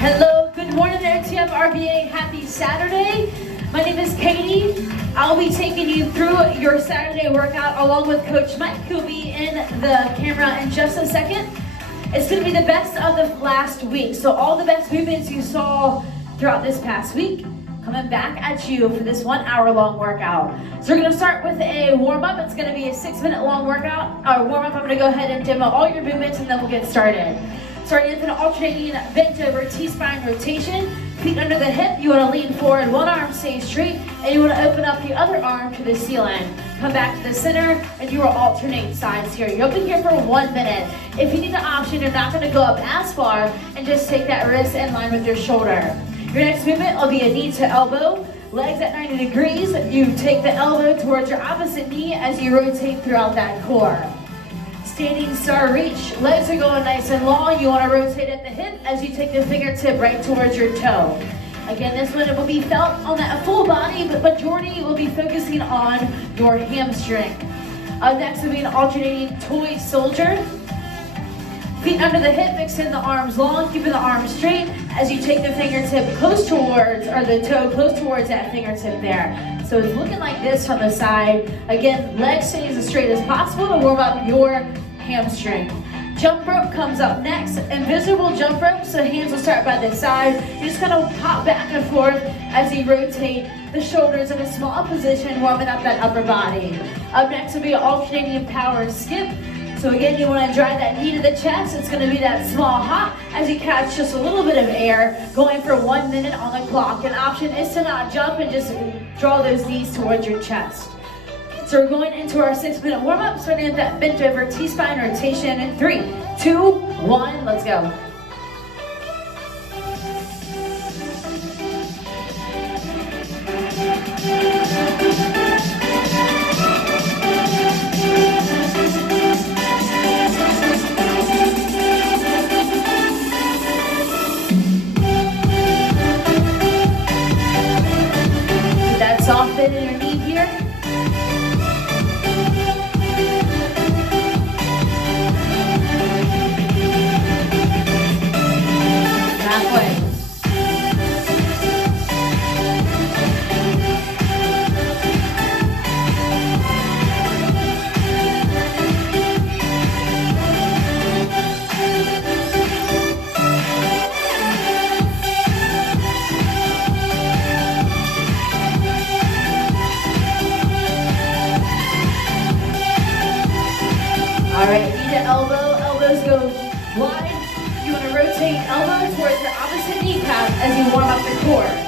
Hello, good morning there, TFRBA. Happy Saturday. My name is Katie. I'll be taking you through your Saturday workout along with Coach Mike, who'll be in the camera in just a second. It's going to be the best of the last week. So all the best movements you saw throughout this past week, coming back at you for this 1 hour long workout. So we're going to start with a warm-up. It's going to be a 6-minute long workout. Warm-up, I'm going to go ahead and demo all your movements and then we'll get started. Starting with an alternating bent over T-spine rotation. Feet under the hip, you want to lean forward, one arm stays straight, and you want to open up the other arm to the ceiling. Come back to the center, and you will alternate sides here. You'll be here for 1 minute. If you need the option, you're not going to go up as far, and just take that wrist in line with your shoulder. Your next movement will be a knee to elbow, legs at 90 degrees. You take the elbow towards your opposite knee as you rotate throughout that core. Standing star reach, legs are going nice and long. You want to rotate at the hip as you take the fingertip right towards your toe. Again, this one will be felt on that full body, but majority will be focusing on your hamstring. Next will be an alternating toy soldier. Feet under the hip, extend the arms long, keeping the arms straight as you take the fingertip close towards, or the toe close towards that fingertip there. So it's looking like this from the side. Again, legs stays as straight as possible to warm up your hamstring. Jump rope comes up next. Invisible jump rope, so hands will start by the side. You just kind of pop back and forth as you rotate the shoulders in a small position, warming up that upper body. Up next will be an alternating power skip. So again, you want to drive that knee to the chest. It's going to be that small hop as you catch just a little bit of air, going for 1 minute on the clock. An option is to not jump and just draw those knees towards your chest. So we're going into our 6-minute warm-up, starting with that bent over T-spine rotation in 3, 2, 1, let's go. Soft bend in your knee here. Halfway. All right, knee to elbow, elbows go wide. You want to rotate elbow towards the opposite kneecap as you warm up the core.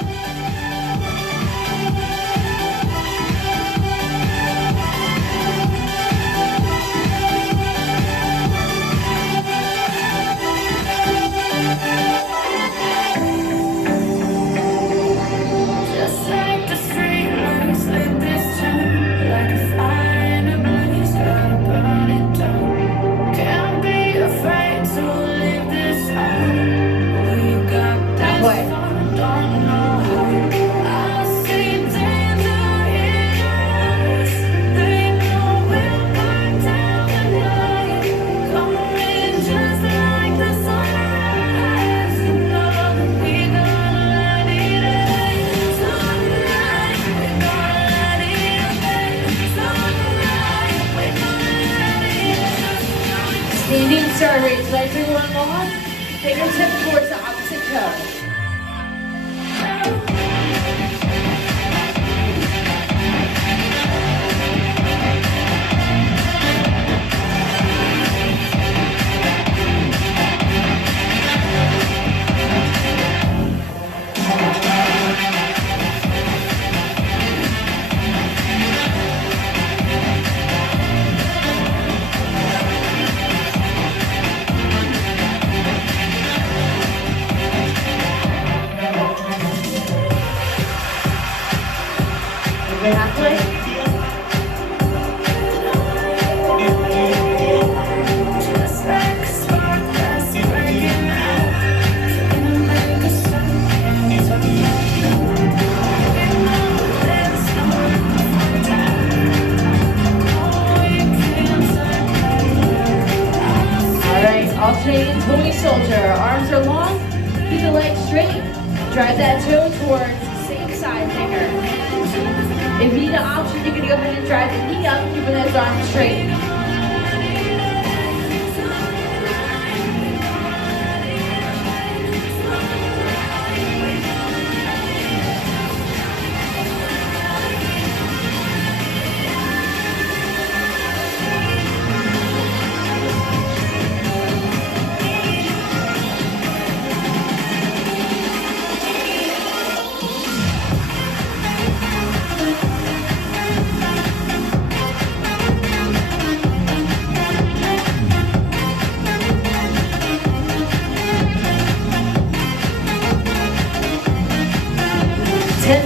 Standing star raise, legs are going long, fingertip towards the opposite toe. Halfway. All right, alternating toy soldier. Arms are long. keep the leg straight. Drive that toe towards the same side finger. If you need an option, you can go ahead and drive the knee up, keeping those arms straight.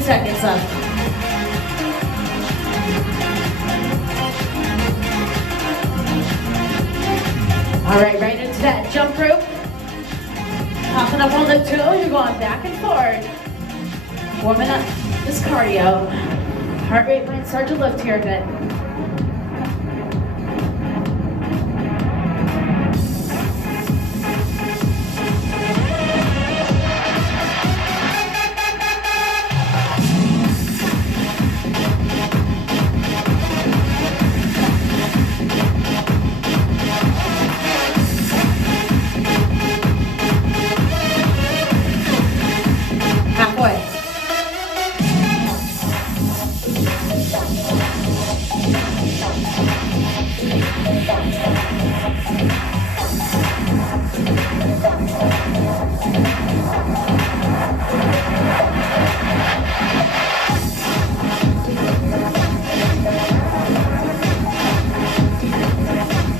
Seconds left. All right, right into that jump rope. Popping up on the toe, you're going back and forward. Warming up this cardio. Heart rate might start to lift here a bit.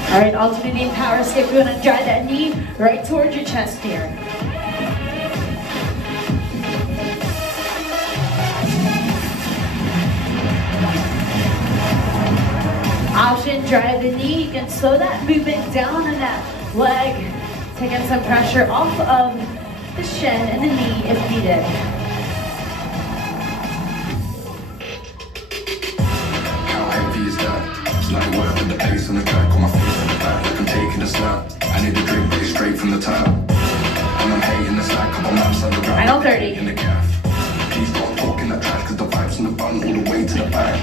All right, alternating power skip. You want to drive that knee right towards your chest here. Option, drive the knee. You can slow that movement down in that leg, taking some pressure off of the shin and the knee if needed. How heavy is that? It's like work with the pace on the track, on my face on the back, like I'm taking a snap. I need a drink, but it's straight from the tap. And I'm hating the slack, couple laps on the ground. Final 30. In the gaff. Please stop talking that trash, cause the vibes in the front all the way to the back.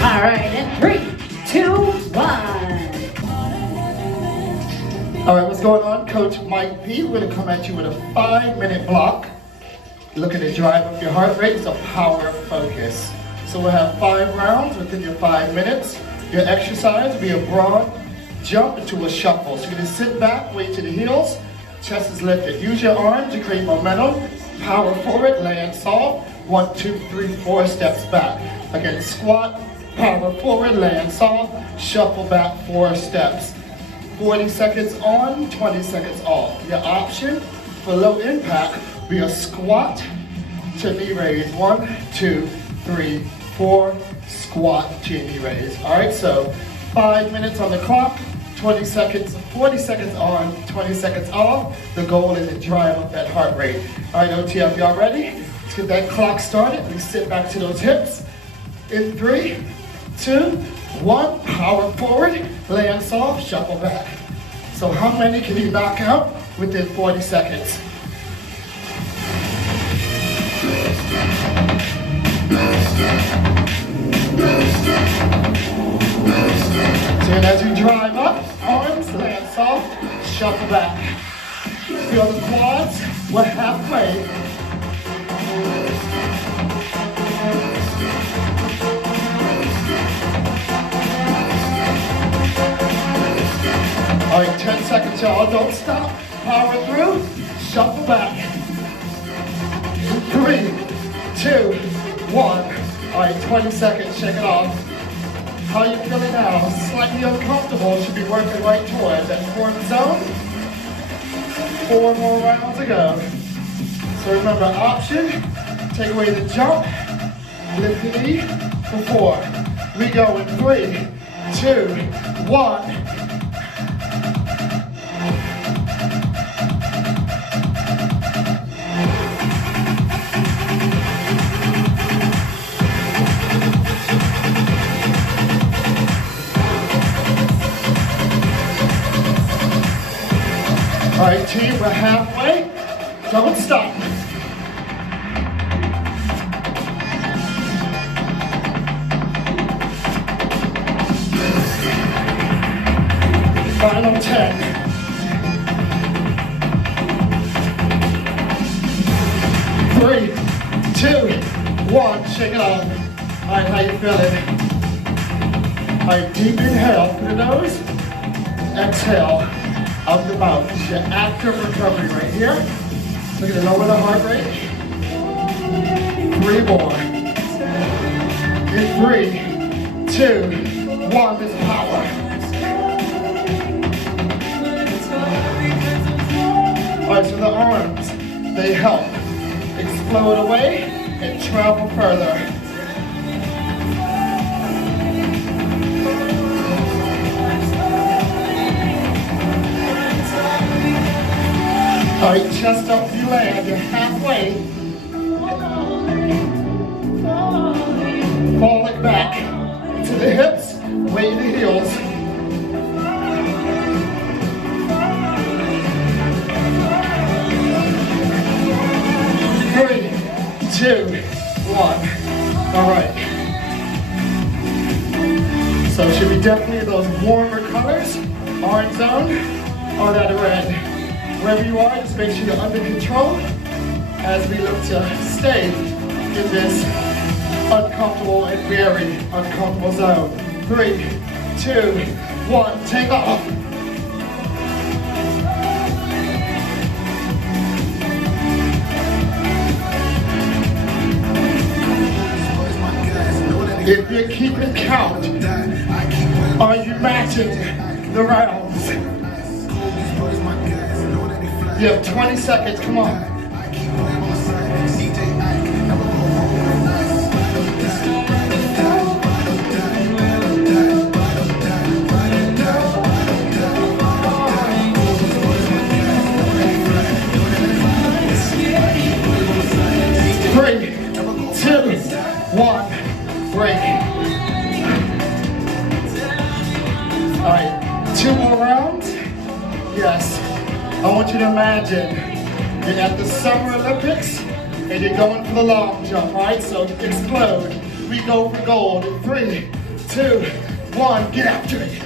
All right, in 3, 2, 1. All right, what's going on? Coach Mike P. We're going to come at you with a 5-minute block. Looking to drive up your heart rate. It's a power focus. So we'll have 5 rounds within your 5 minutes. Your exercise will be a broad jump into a shuffle. So you're going to sit back, weight to the heels, chest is lifted. Use your arms to create momentum. Power forward, land soft. 1, 2, 3, 4 steps back. Again, squat. Power forward, land soft, shuffle back 4 steps. 40 seconds on, 20 seconds off. Your option for low impact be a squat to knee raise. 1, 2, 3, 4, squat to knee raise. All right, so 5 minutes on the clock, 20 seconds, 40 seconds on, 20 seconds off. The goal is to drive up that heart rate. All right, OTF, y'all ready? Let's get that clock started. We sit back to those hips. In 3, 2, 1, power forward, land soft, shuffle back. So how many can you knock out within 40 seconds? So as you drive up, arms, land soft, shuffle back. Feel the quads, we're halfway. All right, 10 seconds, y'all. Don't stop. Power through. Shuffle back. 3, 2, 1. All right, 20 seconds. Shake it off. How you feeling now? Slightly uncomfortable. Should be working right towards that fourth zone. 4 more rounds to go. So remember, option. Take away the jump. Lift the knee for 4. We go in 3, 2, 1. All right, team, we're halfway. Don't stop. Final 10. 3, 2, 1, shake it off. All right, how you feeling? All right, deep inhale through the nose, exhale out the mouth. This is your active recovery right here. Look at it, lower the heart rate. 3 more. In 3, 2, 1, this power. All right, so the arms, they help explode away and travel further. All right, chest up, you land, you're halfway. Fall it back to the hips, weight the heels. Three, 2, 1. All right. So it should be definitely those warmer colors, orange zone, or that red. Wherever you are, just make sure you're under control as we look to stay in this uncomfortable and very uncomfortable zone. 3, 2, 1, take off. If you're keeping count, are you matching the rounds? You have 20 seconds, come on. 3, 2, 1, break. All right, 2 more rounds. Yes. I want you to imagine you're at the Summer Olympics and you're going for the long jump, right? So explode. We go for gold. 3, 2, 1, get after it.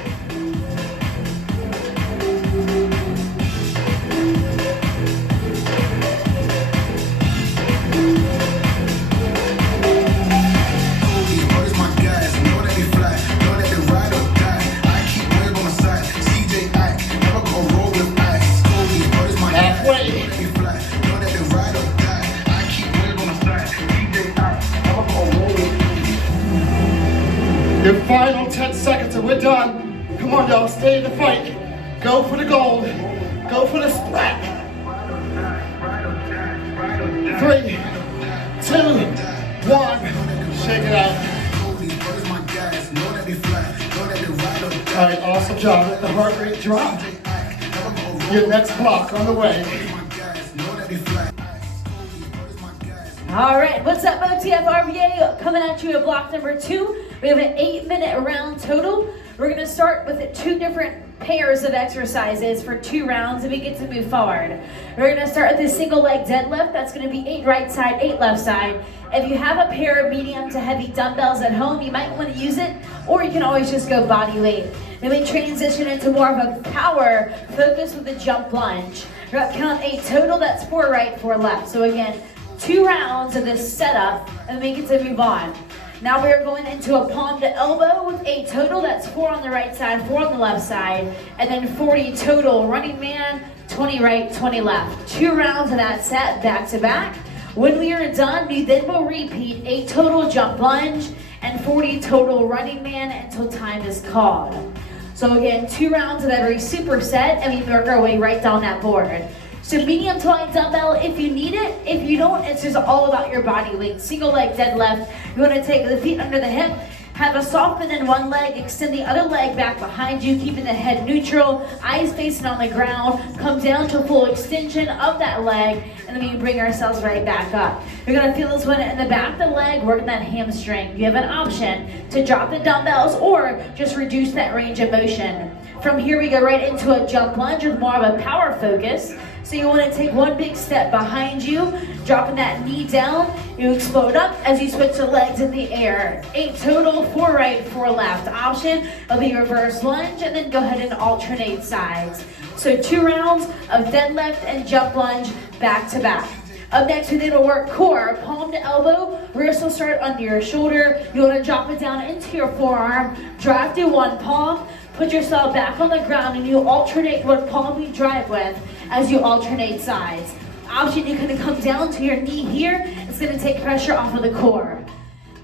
Your final 10 seconds and we're done. Come on, y'all, stay in the fight. Go for the gold. Go for the splat. 3, 2, 1. Shake it out. All right, awesome job. Let the heart rate drop. Your next block on the way. All right, what's up, OTF RBA? Coming at you at block number 2. We have an 8-minute round total. We're gonna start with 2 different pairs of exercises for 2 rounds, and we get to move forward. We're gonna start with a single leg deadlift. That's gonna be 8 right side, 8 left side. If you have a pair of medium to heavy dumbbells at home, you might wanna use it, or you can always just go body weight. Then we transition into more of a power focus with a jump lunge. Rep count 8 total, that's 4 right, 4 left. So again, 2 rounds of this setup, and we get to move on. Now we are going into a palm to elbow with 8 total. That's 4 on the right side, 4 on the left side, and then 40 total. Running man, 20 right, 20 left. 2 rounds of that set, back to back. When we are done, we then will repeat 8 total jump lunge and 40 total running man until time is called. So again, 2 rounds of every superset, and we work our way right down that board. So medium to light dumbbell if you need it. If you don't, it's just all about your body weight. Single leg deadlift. You want to take the feet under the hip, Have a soft bend in one leg, extend the other leg back behind you, keeping the head neutral, eyes facing on the ground. Come down to a full extension of that leg, and then we bring ourselves right back up. You're gonna feel this one in the back of the leg, working that hamstring. You have an option to drop the dumbbells or just reduce that range of motion. From here, we go right into a jump lunge with more of a power focus. So you want to take one big step behind you, dropping that knee down. You explode up as you switch the legs in the air. 8 total, 4 right, 4 left. Option will be reverse lunge, and then go ahead and alternate sides. So 2 rounds of deadlift and jump lunge back to back. Up next, we then will work core, palm to elbow. Wrist will start under your shoulder. You want to drop it down into your forearm. Drive through one palm. Put yourself back on the ground, and you alternate what palm you drive with as you alternate sides. Option, you're going to come down to your knee here. It's going to take pressure off of the core.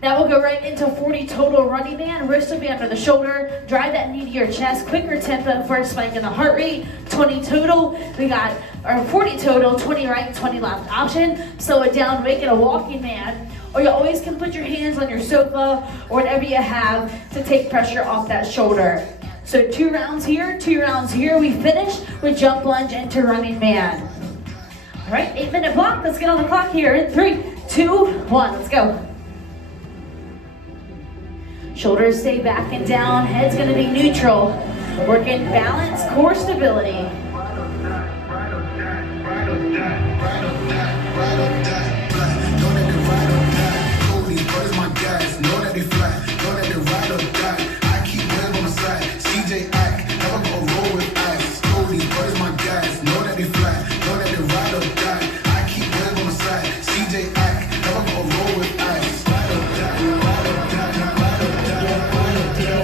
Now we'll go right into 40 total running man. Wrist will be under the shoulder. Drive that knee to your chest. Quicker tempo for a spike in the heart rate. 20 total. We got our 40 total, 20 right, 20 left. Option, slow it down, make it a walking man. Or you always can put your hands on your sofa or whatever you have to take pressure off that shoulder. So 2 rounds here, 2 rounds here. We finish with jump lunge into running man. All right, 8-minute block. Let's get on the clock here in 3, 2, 1. Let's go. Shoulders stay back and down. Head's gonna be neutral. Working balance, core stability.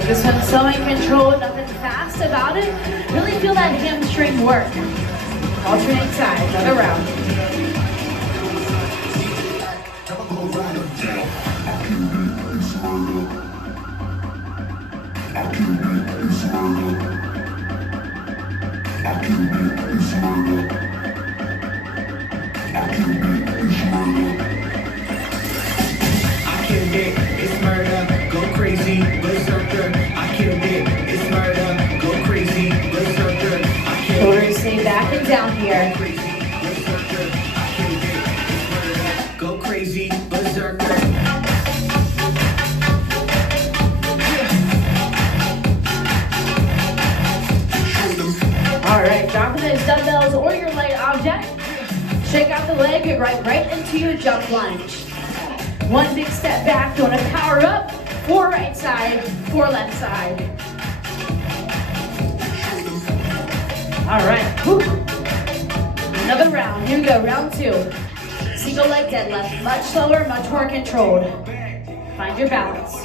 This one's so in control, nothing fast about it. Really feel that hamstring work. Alternate sides, another round. It's murder, go crazy, berserker. I killed it, it's murder, go crazy, berserker. Shoulders stay back and down here. Go crazy, berserker. All right, dropping those dumbbells or your light object. Shake out the leg, get right into your jump lunge. One big step back, you want to power up. 4 right side, 4 left side. All right, whew. Another round, here we go, round 2. Single leg deadlift, much slower, much more controlled. Find your balance.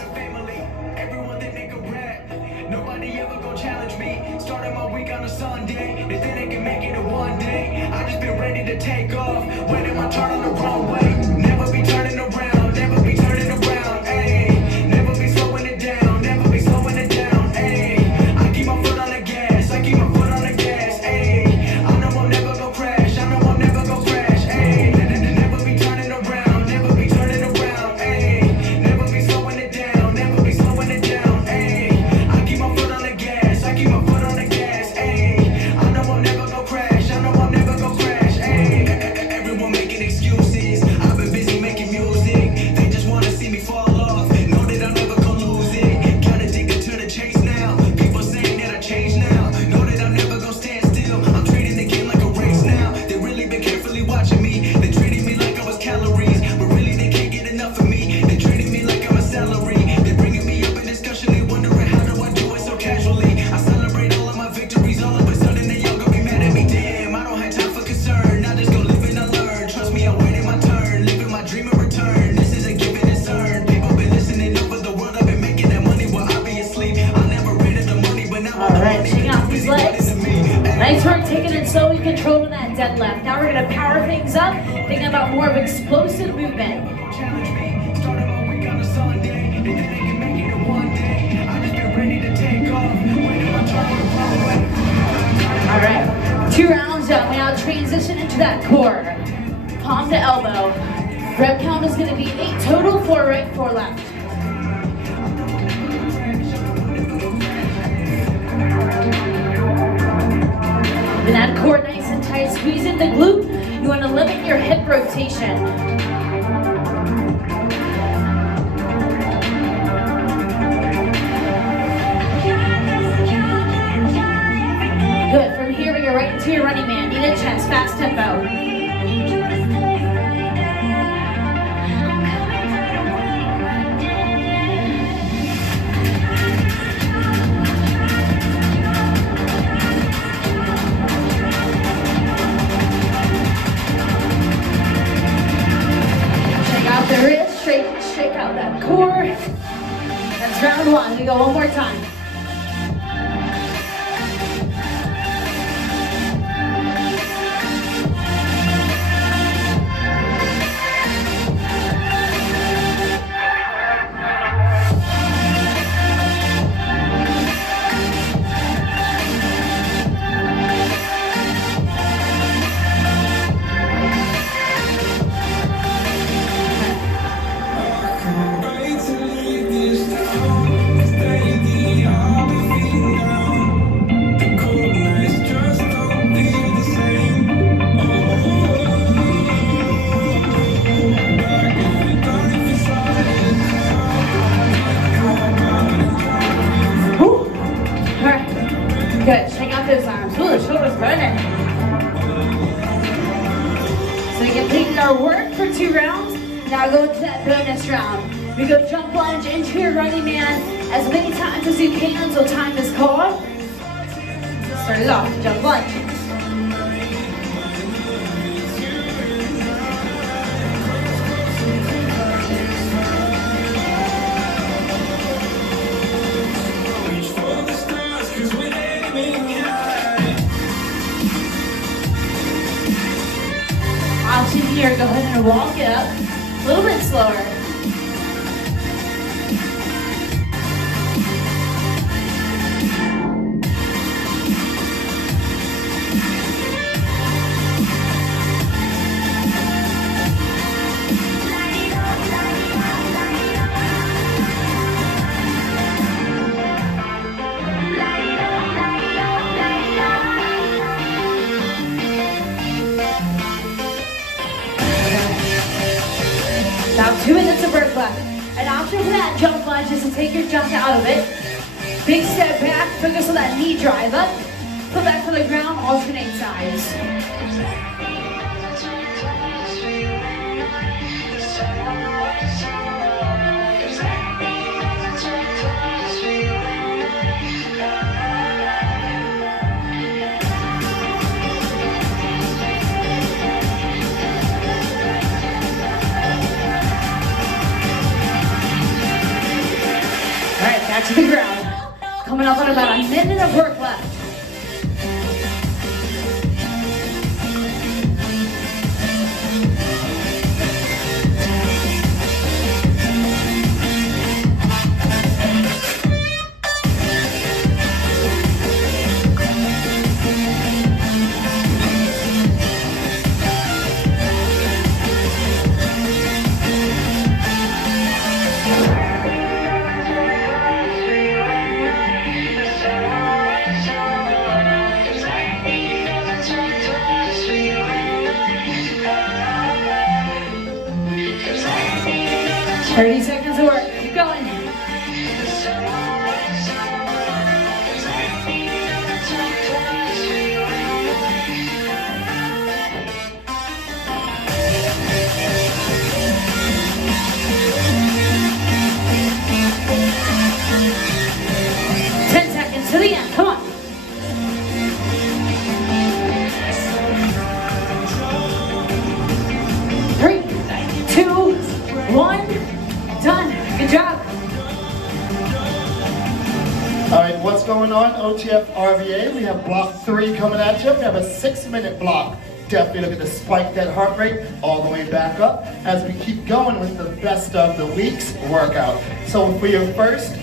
Nobody ever go challenge me. Started my week on a Sunday. They think they can make it in one day. I just been ready to take off. Waiting my turn on the wrong way. Never be turning around. Never be turning around. Ayy. Never be slowing it down. Never be slowing it down. Ayy. I keep my foot on the gas. I keep my foot on the gas. Ayy. I know I'll never go crash. I know I'll never go crash. Ayy. Never be turning around. Never be turning around. Ayy. Never be slowing it down. Never be slowing it down. Ayy. I keep my foot on the gas. I keep my foot on the gas. Ayy. I know I'll never go crash. I know I'll never go crash. Ayy. Everyone making excuses. I've been busy making music. They just wanna see me fall off. Know that I'll never go lose it. Kinda addicted to the chase now. People saying that I changed now. Know that I'm never gonna stand still. I'm treating the game like a race now. They really been carefully watching me. They treated me like I was calories, but really they can't get enough of me. They treated me like I'm a salary. They're bringing me up in discussion. They wondering how do I do it so casually. I celebrate all of my victories. All of a sudden they all gonna be mad at me. Damn, I don't have time for concern. I just go live and I learn. Trust me, I'm waiting my turn. Living my dream in return. This is a given and earned. People been listening over the world. I've been making that money. Well, obviously, I never rated the money, but now All right, shake out these legs. Nice work taking it slow and controlling that deadlift. Now we're gonna power things up, thinking about more of explosive movement. Challenge me. Started my week on a Sunday. They think they can make it in one day. I just been ready to take off. Waiting my turn on the wrong way. All right, 2 rounds up. We now transition into that core. Palm to elbow. Rep count is gonna be 8 total, 4 right, 4 left. Keeping that core nice and tight, squeezing the glute. You want to limit your hip rotation. Good, from here we go right into your running man. Need a chest, fast tempo. The wrist, shake out that core. That's round one. We go one more time. Good, shake out those arms. Ooh, the shoulder's burning. So we completed our work for 2 rounds. Now go into that bonus round. We go jump lunge into your running man as many times as you can until time is called. Start it off, jump lunge. Option here, go ahead and walk it up a little bit slower. Now 2 minutes of work left. An option for that jump lunge is to take your jump out of it. Big step back, focus on that knee drive up. Put back to the ground, alternate sides. Back to the ground. Coming up on about a minute of work left. Thirty seconds of work. Keep going. To the end, come on. Three, 2, 1, done. Good job. All right, what's going on? OTF RVA, we have block 3 coming at you. We have a 6-minute block. Definitely looking to spike that heart rate all the way back up as we keep going with the best of the week's workout. So for your first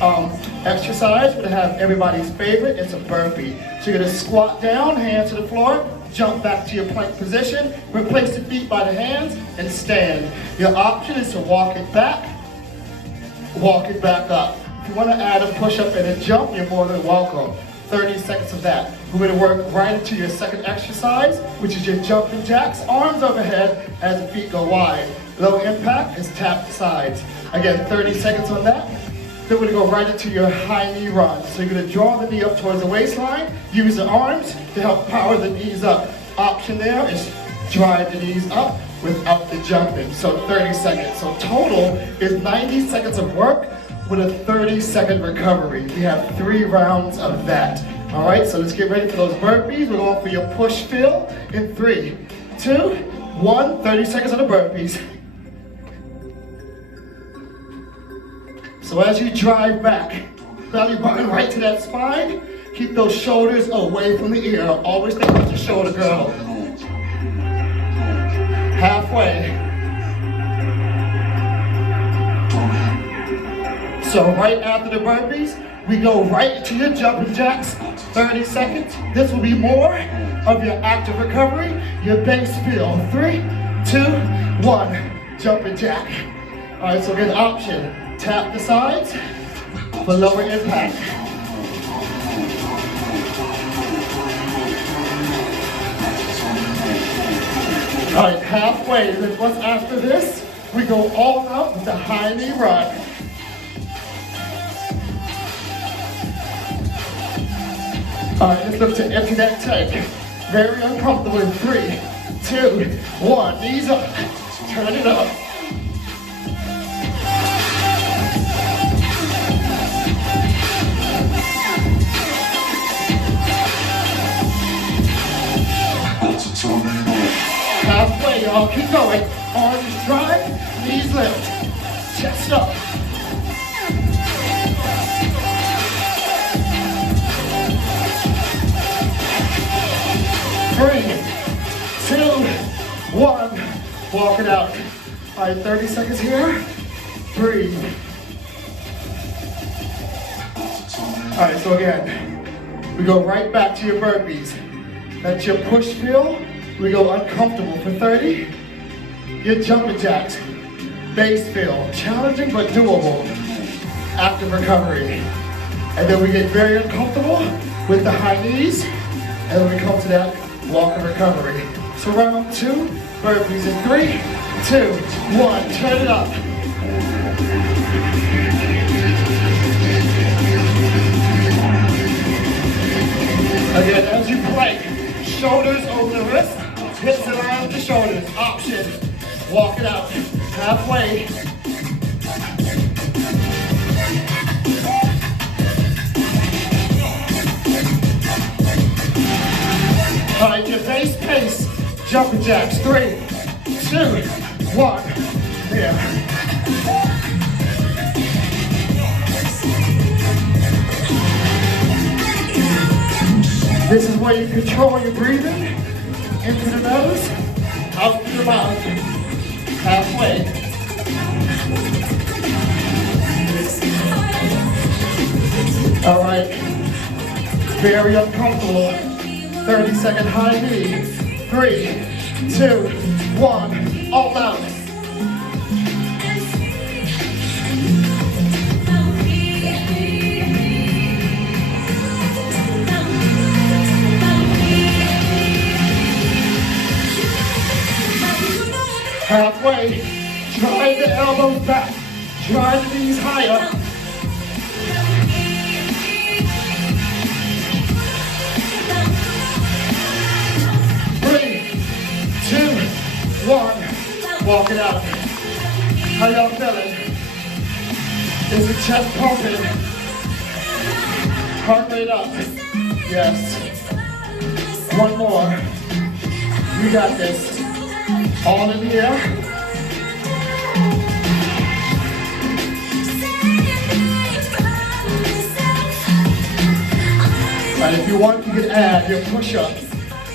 exercise, we're gonna have everybody's favorite. It's a burpee. So you're gonna squat down, hands to the floor, jump back to your plank position, replace the feet by the hands, and stand. Your option is to walk it back up. If you wanna add a push-up and a jump, you're more than welcome. 30 seconds seconds of that. We're gonna work right into your second exercise, which is your jumping jacks, arms overhead as the feet go wide. Low impact is tap the sides. Again, 30 seconds on that. Then we're gonna go right into your high knee run. So you're gonna draw the knee up towards the waistline, use the arms to help power the knees up. Option there is drive the knees up without the jumping. So 30 seconds. So total is 90 seconds of work with a 30-second recovery. We have 3 rounds of that. All right, so let's get ready for those burpees. We're going for your push fill in 3, 2, 1. 30 seconds on the burpees. So as you drive back, belly button right to that spine. Keep those shoulders away from the ear. Always think about your shoulder, girl. Halfway. So right after the burpees, we go right into your jumping jacks. 30 seconds. This will be more of your active recovery, your base feel. 3, 2, 1. Jumping jack. All right, so again, option. Tap the sides for lower impact. All right, halfway. Then what's after this? We go all out with the high knee run. All right, let's look to empty that tank. Very uncomfortable in 3, 2, 1. Knees up. Turn it up. Halfway, y'all. Keep going. Arms drive, knees lift. Chest up. Three, 2, 1. Walk it out. All right, 30 seconds here. Breathe. All right, so again, we go right back to your burpees. That's your push feel. We go uncomfortable for 30. Your jumping jacks. Base feel. Challenging but doable. Active recovery. And then we get very uncomfortable with the high knees. And then we come to that walk and recovery. So round 2, burpees in 3, 2, 1. Turn it up. Again, as you plank, shoulders over the wrist, hips around the shoulders. Option. Walk it out. Halfway. All right, your base pace. Jumping jacks. 3, 2, 1. There. This is where you control your breathing. Into the nose, out through the mouth. Halfway. All right. Very uncomfortable. 30-second high knee. 3, 2, 1. All out. Halfway, drive the elbows back, drive the knees higher. Three, 2, 1, walk it out. How y'all feeling? Is the chest pumping? Heart rate up. Yes. One more. You got this. All in the air. And if you want, you can add your push-up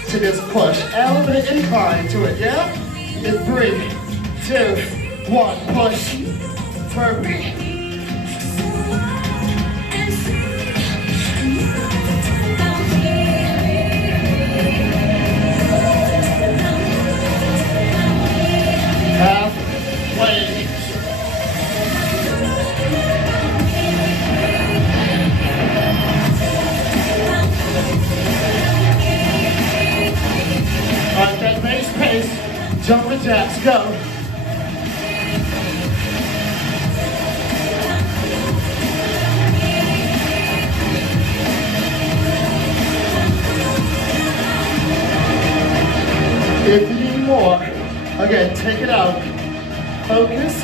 to this push. Add a little bit of incline to it, yeah? In 3, 2, 1, push. Burpee. Halfway. All right, that base pace, jumping jacks, go. If you need more, again, take it out. Focus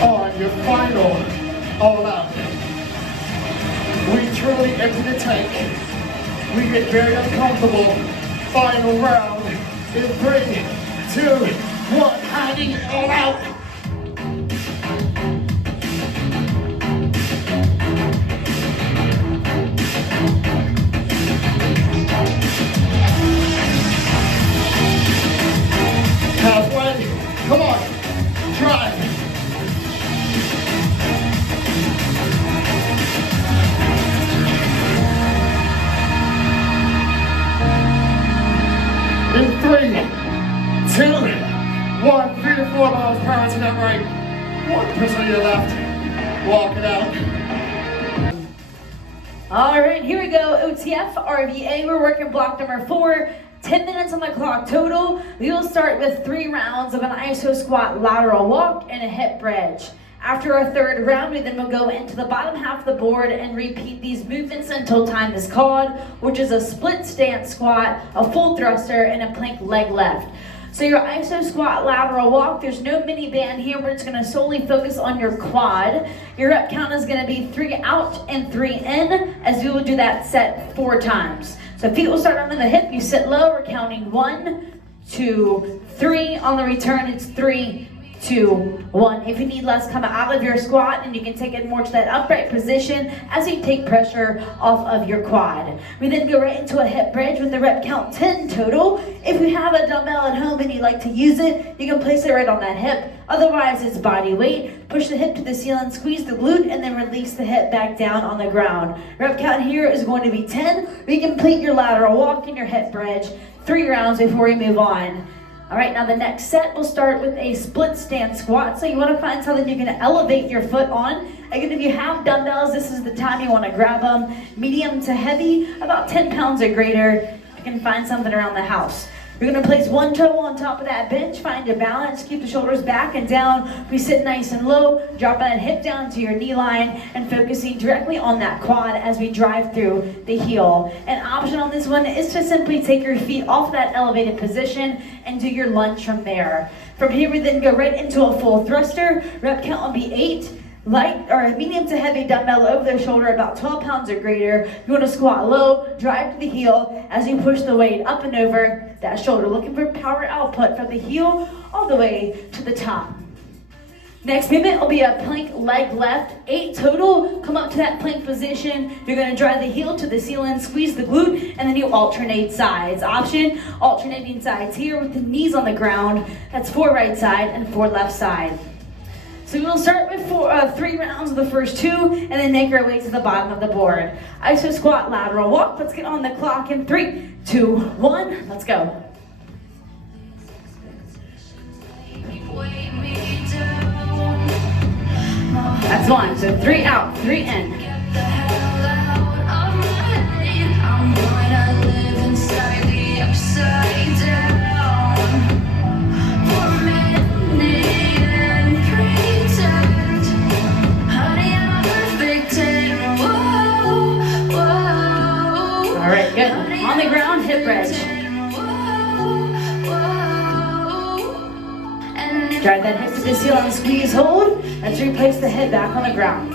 on your final all out. We truly empty the tank. We get very uncomfortable. Final round in 3, 2, 1. Hiding all out. Halfway. Come on. Try. In 3, 2, 1. 3 to 4 miles per hour to that right. 1% to your left. Walk it out. All right, here we go. OTF, RVA. We're working block number 4. 10 minutes on the clock total. We will start with 3 rounds of an iso squat lateral walk and a hip bridge. After our 3rd round, we then will go into the bottom half of the board and repeat these movements until time is called, which is a split stance squat, a full thruster, and a plank leg left. So your iso squat lateral walk, there's no mini band here. We're just going to solely focus on your quad. Your rep count is going to be 3 out and 3 in, as we will do that set 4 times. So feet will start under the hip. You sit low. We're counting 1, 2, 3. On the return, it's 3, 2, 1. If you need less, come out of your squat and you can take it more to that upright position as you take pressure off of your quad. We then go right into a hip bridge with the rep count 10 total. If you have a dumbbell at home and you like to use it, you can place it right on that hip. Otherwise, it's body weight. Push the hip to the ceiling, squeeze the glute, and then release the hip back down on the ground. Rep count here is going to be 10. We complete your lateral walk and your hip bridge. 3 rounds before we move on. All right, now the next set will start with a split stance squat. So you want to find something you can elevate your foot on. Again, if you have dumbbells, this is the time you want to grab them. Medium to heavy, about 10 pounds or greater. You can find something around the house. You're going to place one toe on top of that bench, find your balance, keep the shoulders back and down. We sit nice and low, drop that hip down to your knee line and focusing directly on that quad as we drive through the heel. An option on this one is to simply take your feet off that elevated position and do your lunge from there. From here, we then go right into a full thruster. Rep count will be 8. Light or medium to heavy dumbbell over their shoulder, about 12 pounds or greater. You want to squat low, drive to the heel as you push the weight up and over that shoulder, looking for power output from the heel all the way to the top. Next movement will be a plank leg left, 8 total. Come up to that plank position. You're going to drive the heel to the ceiling, squeeze the glute, and then you alternate sides. Option, alternating sides here with the knees on the ground. That's 4 right side and 4 left side. So we'll start with 3 rounds of the first 2 and then make our way to the bottom of the board. Iso squat lateral walk. Let's get on the clock in 3, 2, 1. Let's go. That's 1. So 3 out, 3 in. All right, good. On the ground, hip bridge. Drive that hip to the ceiling, squeeze, hold. Let's replace the head back on the ground.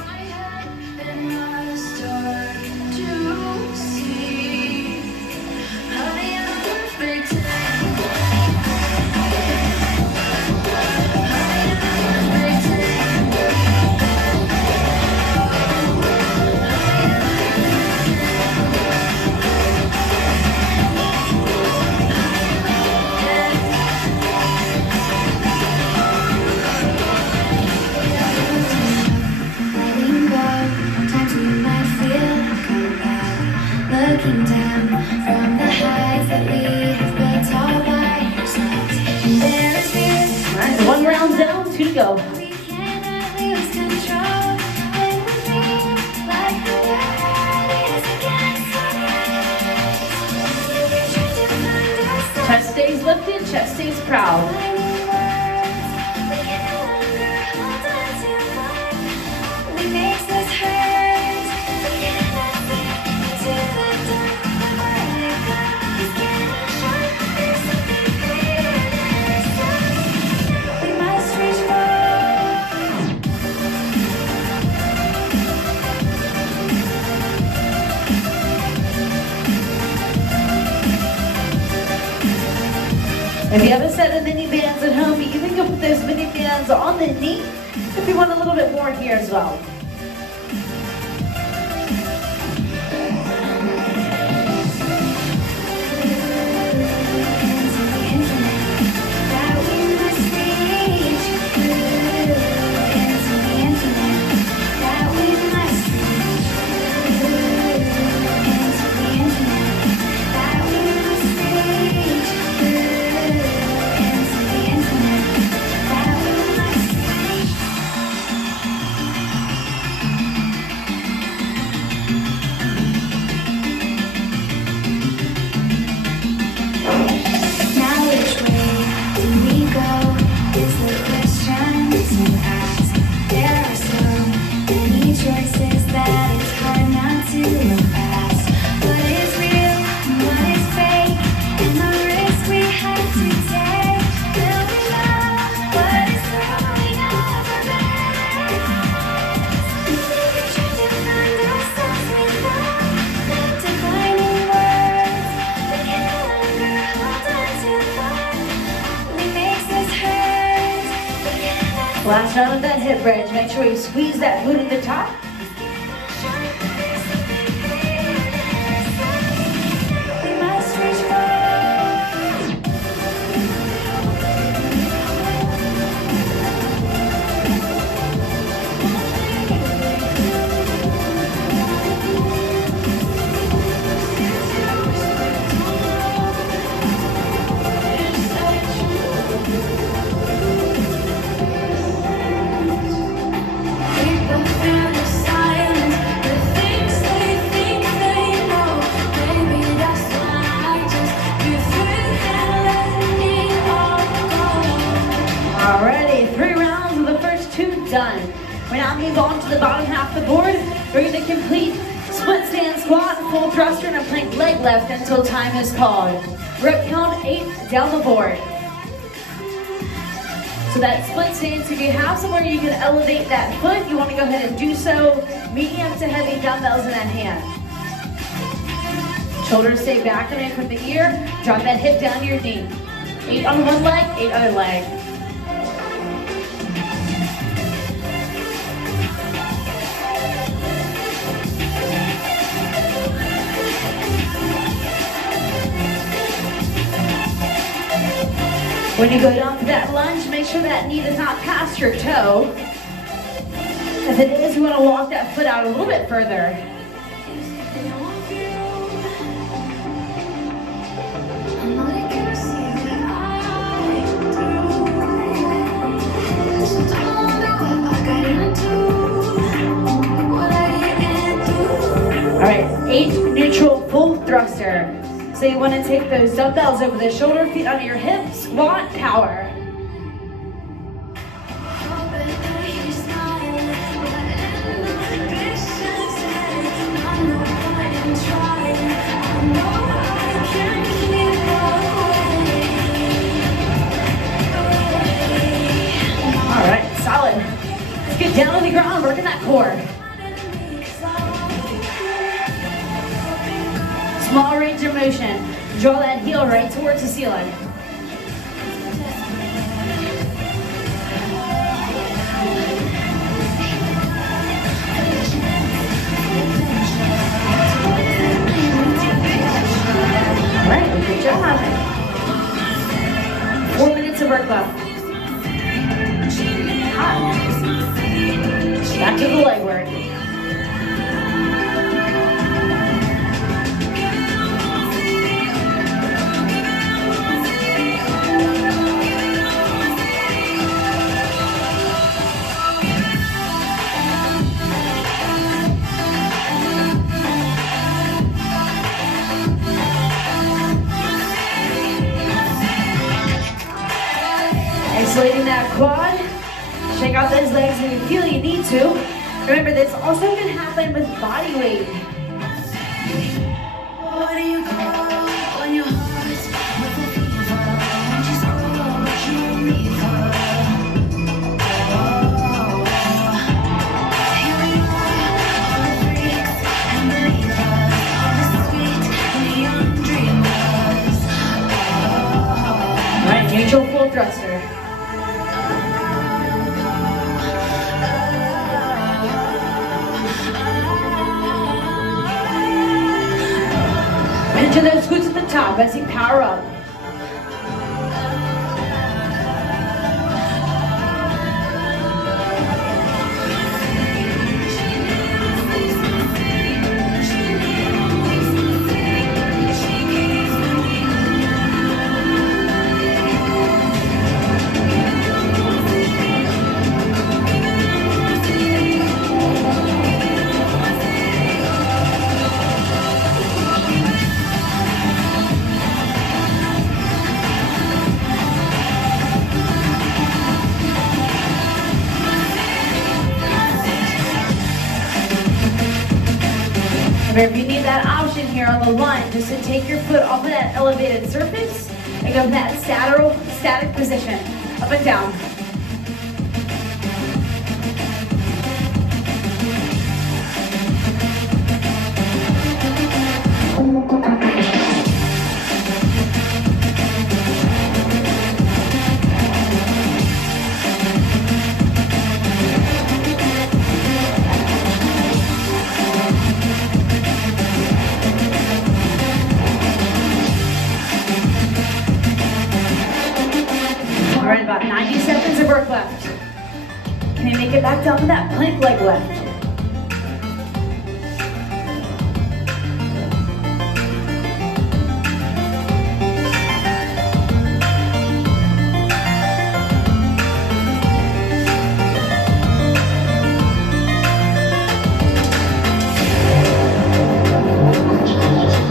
Looking down from the heights that we have built all by ourselves. And there is this. All right, 1 round down, 2 to go. We cannot lose control when we feel like the world is against us. He's proud. If you have a set of mini bands at home, you can go put those mini bands on the knee if you want a little bit more here as well. Last round of that hip bridge. Make sure you squeeze that boot at the top. Alrighty, 3 rounds of the first 2 done. We now move on to the bottom half of the board. We're going to complete split stand squat, full thruster, and a plank leg lift until time is called. Rep count 8 down the board. So that split stance, if you have somewhere you can elevate that foot, you want to go ahead and do so. Medium to heavy dumbbells in that hand. Shoulders stay back and in from the ear. Drop that hip down to your knee. 8 on one leg, 8 other leg. When you go down to that lunge, make sure that knee does not pass your toe. If it is, you want to walk that foot out a little bit further. All right, 8 neutral full thruster. So you want to take those dumbbells over the shoulder, feet under your hips, squat, power. All right, solid. Let's get down on the ground, working that core. Small range of motion. Draw that heel right towards the ceiling. All right, good job. 4 minutes of work left. Back to the leg work. Isolating that quad. Shake out those legs if you feel you need to. Remember, this also can happen with body weight. What do you call when your heart's with a fever? And she's all but you leave her. Here we are, all the freaks and believers, all the sweet young dreamers. All right, neutral full thruster. Into those glutes at the top as you power up. Remember, if you need that option here on the line, just to take your foot off of that elevated surface and go to that static position, up and down. All right, about 90 seconds of work left. Can you make it back down to that plank leg left?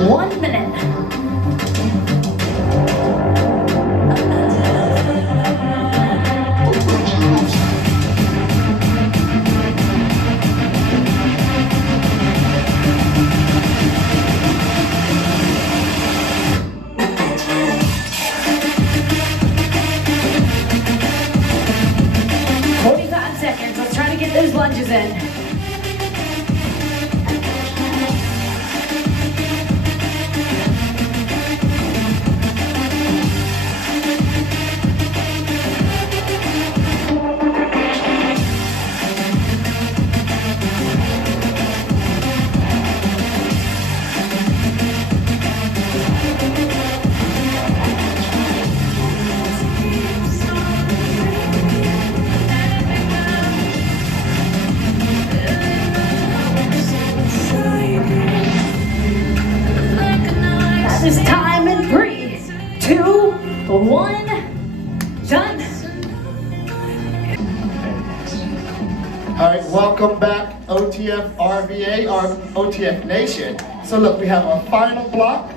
One minute. Let's try to get those lunges in. This time in 3, 2, 1, done. All right, welcome back, OTF RVA, or OTF Nation. So look, we have our final block,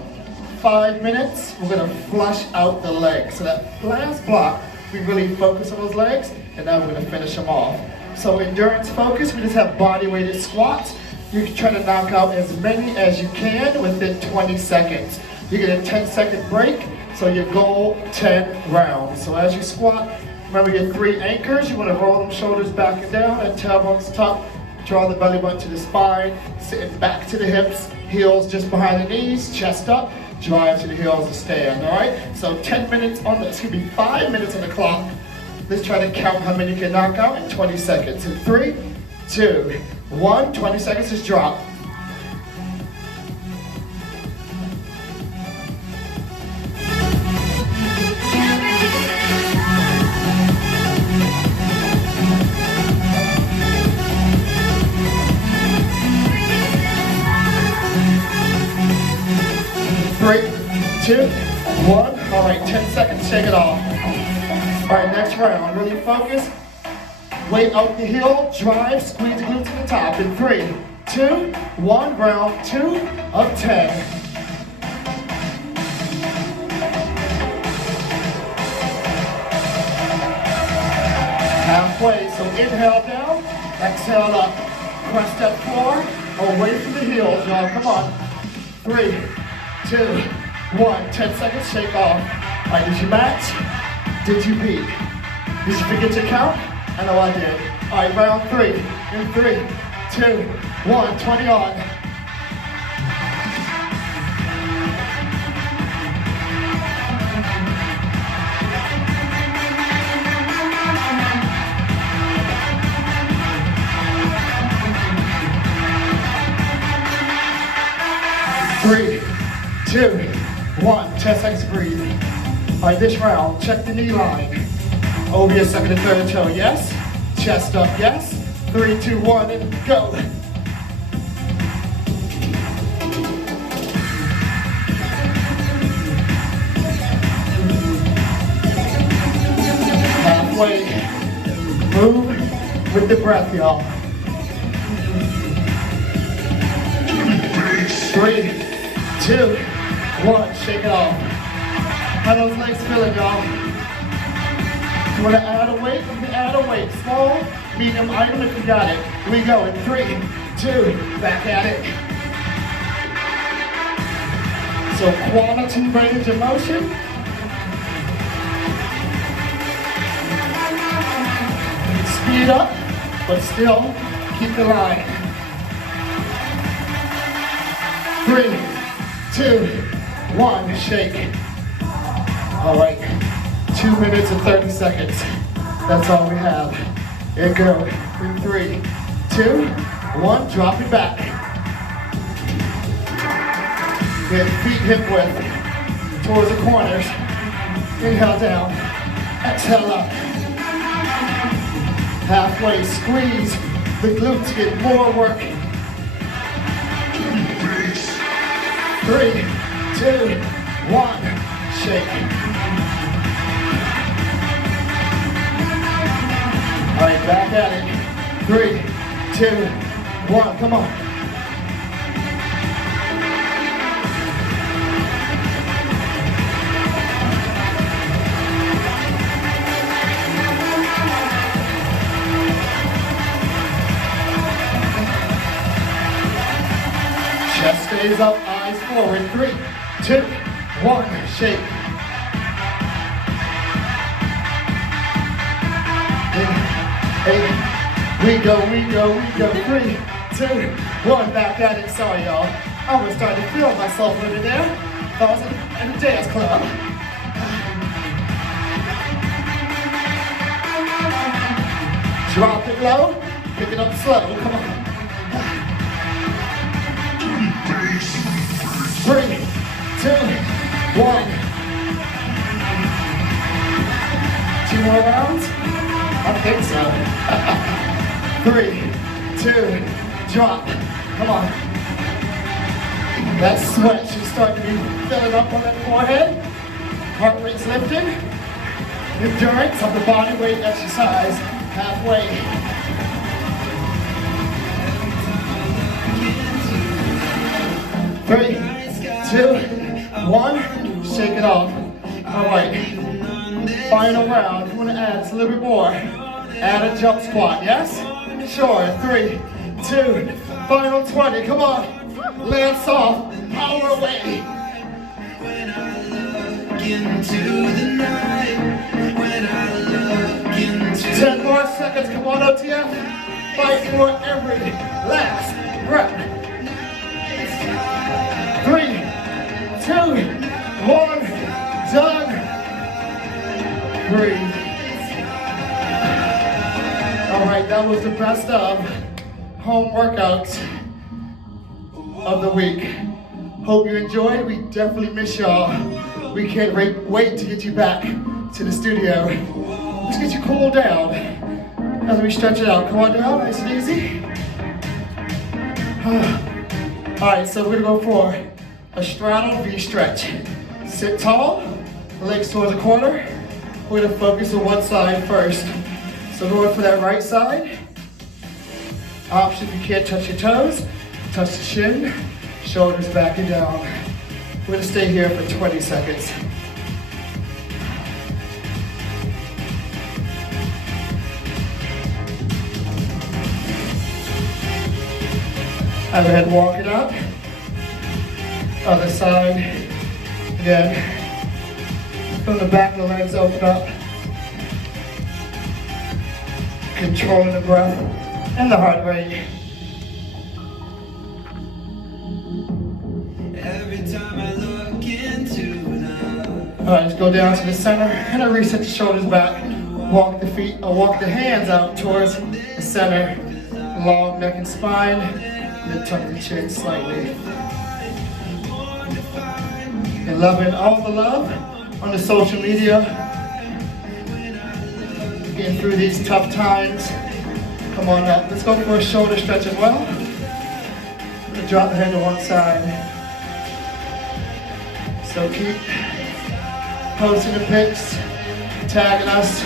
5 minutes. We're gonna flush out the legs. So that last block, we really focus on those legs, and now we're gonna finish them off. So endurance focus, we just have body weighted squats. You can try to knock out as many as you can within 20 seconds. You get a 10-second break, so your goal, 10 rounds. So as you squat, remember your 3 anchors. You want to roll them shoulders back and down, and tailbones top. Draw the belly button to the spine, sitting back to the hips, heels just behind the knees, chest up, drive to the heels to stand, all right? So 10 minutes on the, 5 minutes on the clock. Let's try to count how many you can knock out in 20 seconds. In 3, 2, 1, 20 seconds, just drop. Three, 2, 1. All right, 10 seconds, shake it off. All right, next round, really focus. Weight out the heel, drive, squeeze the glutes to the top. In 3, 2, 1, round 2 of 10. inhale down, exhale up. Press that floor away from the heels, y'all. Come on. 3, 2, 1. 10 seconds, shake off. All right, did you match? Did you beat? Did you forget your count? I know I did. All right, round 3. In 3, 2, 1. 20 on. Three, 2, 1. 10 seconds, breathe. All right, this round, check the knee line. Over your second and third toe, yes. Chest up, yes. 3, 2, 1, and go. Halfway. Move with the breath, y'all. 3, 2, 1, shake it off. How those legs feeling, y'all? You want to add a weight? You can add a weight. Small, medium, item if you got it. Here we go in 3, 2, back at it. So quality range of motion. Speed up, but still keep the line. 3, 2, 1, shake. All right, 2 minutes and 30 seconds. That's all we have. Here we go. In 3, 2, 1, drop it back. Get feet hip width towards the corners. Inhale down, exhale up. Halfway, squeeze the glutes, get more work. 3, 2, 1, shake. All right, back at it. 3, 2, 1, come on. Chest stays up, eyes forward. 3, 2, 1, shake. We go. 3, 2, 1, back at it. Sorry, y'all. I was starting to feel myself over there. I was at a dance club. Drop it low, pick it up slow. Come on. 3, 2, 1. 2 more rounds? I think so. 3, 2, drop. Come on. That sweat should start to be filling up on that forehead. Heart rate's lifting. Endurance of the body weight exercise. Halfway. 3, 2, 1. Shake it off. All right. Final round. You want to add a little bit more. Add a jump squat, yes? Sure. 3, 2, final 20. Come on. Land soft. Power away. When I look into the night, when I look into 10 more seconds. Come on, OTF. Fight for every last breath. 3, 2, 1. Done. Breathe. All right, that was the best of home workouts of the week. Hope you enjoyed. We definitely miss y'all. We can't wait to get you back to the studio. Let's get you cooled down as we stretch it out. Come on down, nice and easy. All right, so we're gonna go for a straddle V stretch. Sit tall, legs towards the corner. We're gonna focus on one side first. So going for that right side. Option, if you can't touch your toes, touch the shin, shoulders back and down. We're gonna stay here for 20 seconds. Go ahead and walk it up. Other side. Again. From the back of the legs, open up. Controlling the breath and the heart rate. Every time I look into the All right, let's go down to the center and I reset the shoulders back. Walk the feet, or walk the hands out towards the center. Long neck and spine. Then tuck the chin slightly. And loving all the love on the social media. Getting through these tough times. Come on up. Let's go for a shoulder stretch as well. Drop the head to one side. So keep posting the pics, tagging us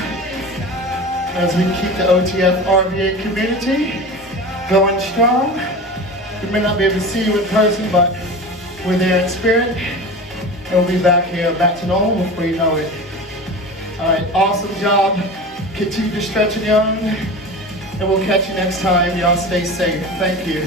as we keep the OTF RVA community going strong. We may not be able to see you in person, but we're there in spirit. And we'll be back here, back to normal before you know it. All right, awesome job. Continue to stretch and yawn, and we'll catch you next time. Y'all stay safe. Thank you.